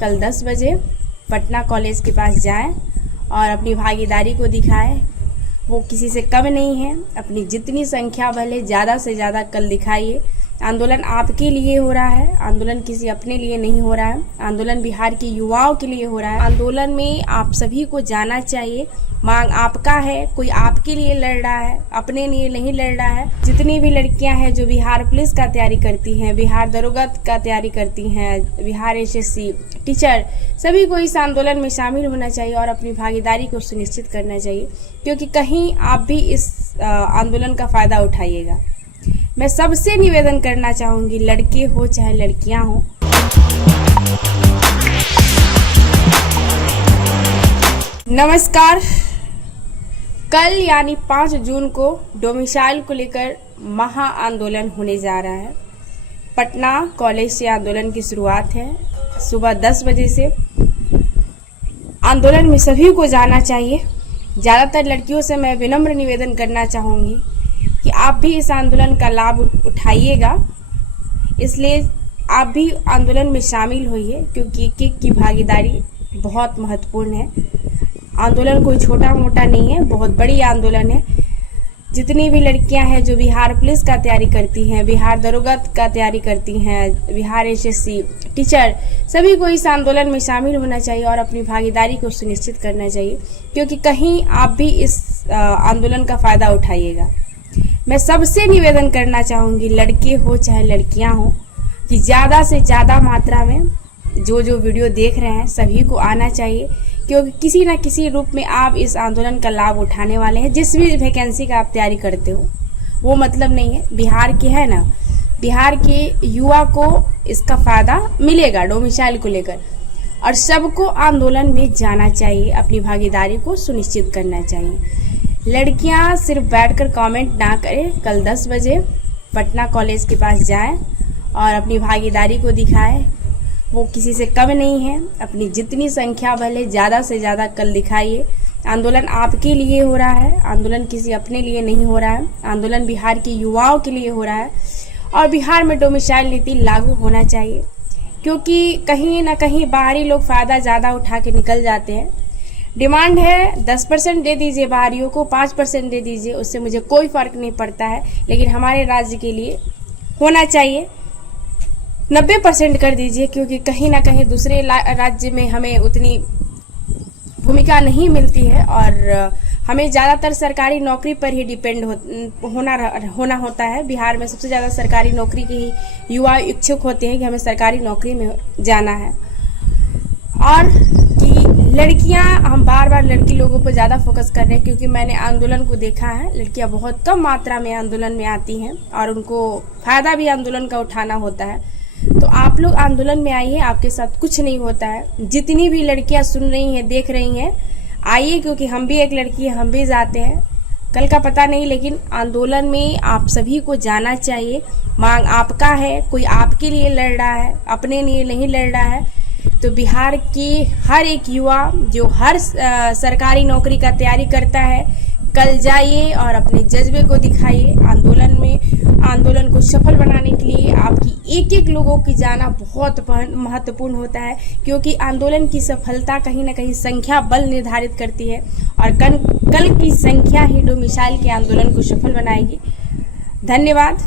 कल 10 बजे पटना कॉलेज के पास जाएं और अपनी भागीदारी को दिखाएं। वो किसी से कम नहीं है, अपनी जितनी संख्या भले ज़्यादा से ज़्यादा कल दिखाइए। आंदोलन आपके लिए हो रहा है, आंदोलन किसी अपने लिए नहीं हो रहा है, आंदोलन बिहार के युवाओं के लिए हो रहा है। आंदोलन में आप सभी को जाना चाहिए। मांग आपका है, कोई आपके लिए लड़ रहा है, अपने लिए नहीं लड़ रहा है। जितनी भी लड़कियां हैं जो बिहार पुलिस का तैयारी करती हैं, बिहार दरोगा का तैयारी करती हैं, बिहार एसएससी टीचर, सभी को इस आंदोलन में शामिल होना चाहिए और अपनी भागीदारी को सुनिश्चित करना चाहिए, क्योंकि कहीं आप भी इस आंदोलन का फायदा उठाइएगा। मैं सबसे निवेदन करना चाहूंगी, लड़के हो चाहे लड़कियां हो, नमस्कार। कल यानी 5 जून को डोमिसाइल को लेकर महा आंदोलन होने जा रहा है। पटना कॉलेज से आंदोलन की शुरुआत है सुबह 10 बजे से। आंदोलन में सभी को जाना चाहिए। ज़्यादातर लड़कियों से मैं विनम्र निवेदन करना चाहूँगी कि आप भी इस आंदोलन का लाभ उठाइएगा, इसलिए आप भी आंदोलन में शामिल होइए, क्योंकि एक की भागीदारी बहुत महत्वपूर्ण है। आंदोलन कोई छोटा मोटा नहीं है, बहुत बड़ी आंदोलन है। जितनी भी लड़कियां हैं जो बिहार पुलिस का तैयारी करती हैं, बिहार दरोगा का तैयारी करती हैं, बिहार एसएससी टीचर, सभी को इस आंदोलन में शामिल होना चाहिए और अपनी भागीदारी को सुनिश्चित करना चाहिए, क्योंकि कहीं आप भी इस आंदोलन का फायदा उठाइएगा। मैं सबसे निवेदन करना चाहूँगी, लड़के हो चाहे लड़कियाँ हो, कि ज़्यादा से ज़्यादा मात्रा में जो वीडियो देख रहे हैं सभी को आना चाहिए, क्योंकि किसी न किसी रूप में आप इस आंदोलन का लाभ उठाने वाले हैं। जिस भी वैकेंसी का आप तैयारी करते हो वो मतलब नहीं है, बिहार के है ना, बिहार के युवा को इसका फायदा मिलेगा डोमिसाइल को लेकर, और सबको आंदोलन में जाना चाहिए, अपनी भागीदारी को सुनिश्चित करना चाहिए। लड़कियां सिर्फ बैठकर कमेंट ना करें, कल 10 बजे पटना कॉलेज के पास जाएं और अपनी भागीदारी को दिखाएं। वो किसी से कम नहीं है, अपनी जितनी संख्या भले ज़्यादा से ज़्यादा कल दिखाइए। आंदोलन आपके लिए हो रहा है, आंदोलन किसी अपने लिए नहीं हो रहा है, आंदोलन बिहार के युवाओं के लिए हो रहा है। और बिहार में डोमिसाइल नीति लागू होना चाहिए, क्योंकि कहीं ना कहीं बाहरी लोग फ़ायदा ज़्यादा उठा के निकल जाते हैं। डिमांड है 10% दे दीजिए बाहरियों को, 5% दे दीजिए, उससे मुझे कोई फ़र्क नहीं पड़ता है, लेकिन हमारे राज्य के लिए होना चाहिए 90% कर दीजिए, क्योंकि कहीं ना कहीं दूसरे राज्य में हमें उतनी भूमिका नहीं मिलती है और हमें ज़्यादातर सरकारी नौकरी पर ही डिपेंड होना होता है। बिहार में सबसे ज़्यादा सरकारी नौकरी के ही युवा इच्छुक होते हैं कि हमें सरकारी नौकरी में जाना है। और कि लड़कियां, हम बार बार लड़की लोगों पर ज़्यादा फोकस कर रहे हैं, क्योंकि मैंने आंदोलन को देखा है, लड़कियां बहुत कम मात्रा में आंदोलन में आती हैं और उनको फ़ायदा भी आंदोलन का उठाना होता है। तो आप लोग आंदोलन में आइए, आपके साथ कुछ नहीं होता है। जितनी भी लड़कियां सुन रही हैं, देख रही हैं, आइए, क्योंकि हम भी एक लड़की है, हम भी जाते हैं। कल का पता नहीं, लेकिन आंदोलन में आप सभी को जाना चाहिए। मांग आपका है, कोई आपके लिए लड़ रहा है, अपने लिए नहीं लड़ रहा है। तो बिहार की हर एक युवा जो हर सरकारी नौकरी का तैयारी करता है, कल जाइए और अपने जज्बे को दिखाइए। आंदोलन को सफल बनाने के लिए आपकी एक लोगों की जाना बहुत महत्वपूर्ण होता है, क्योंकि आंदोलन की सफलता कहीं ना कहीं संख्या बल निर्धारित करती है, और कल की संख्या ही डोमिसाइल के आंदोलन को सफल बनाएगी। धन्यवाद।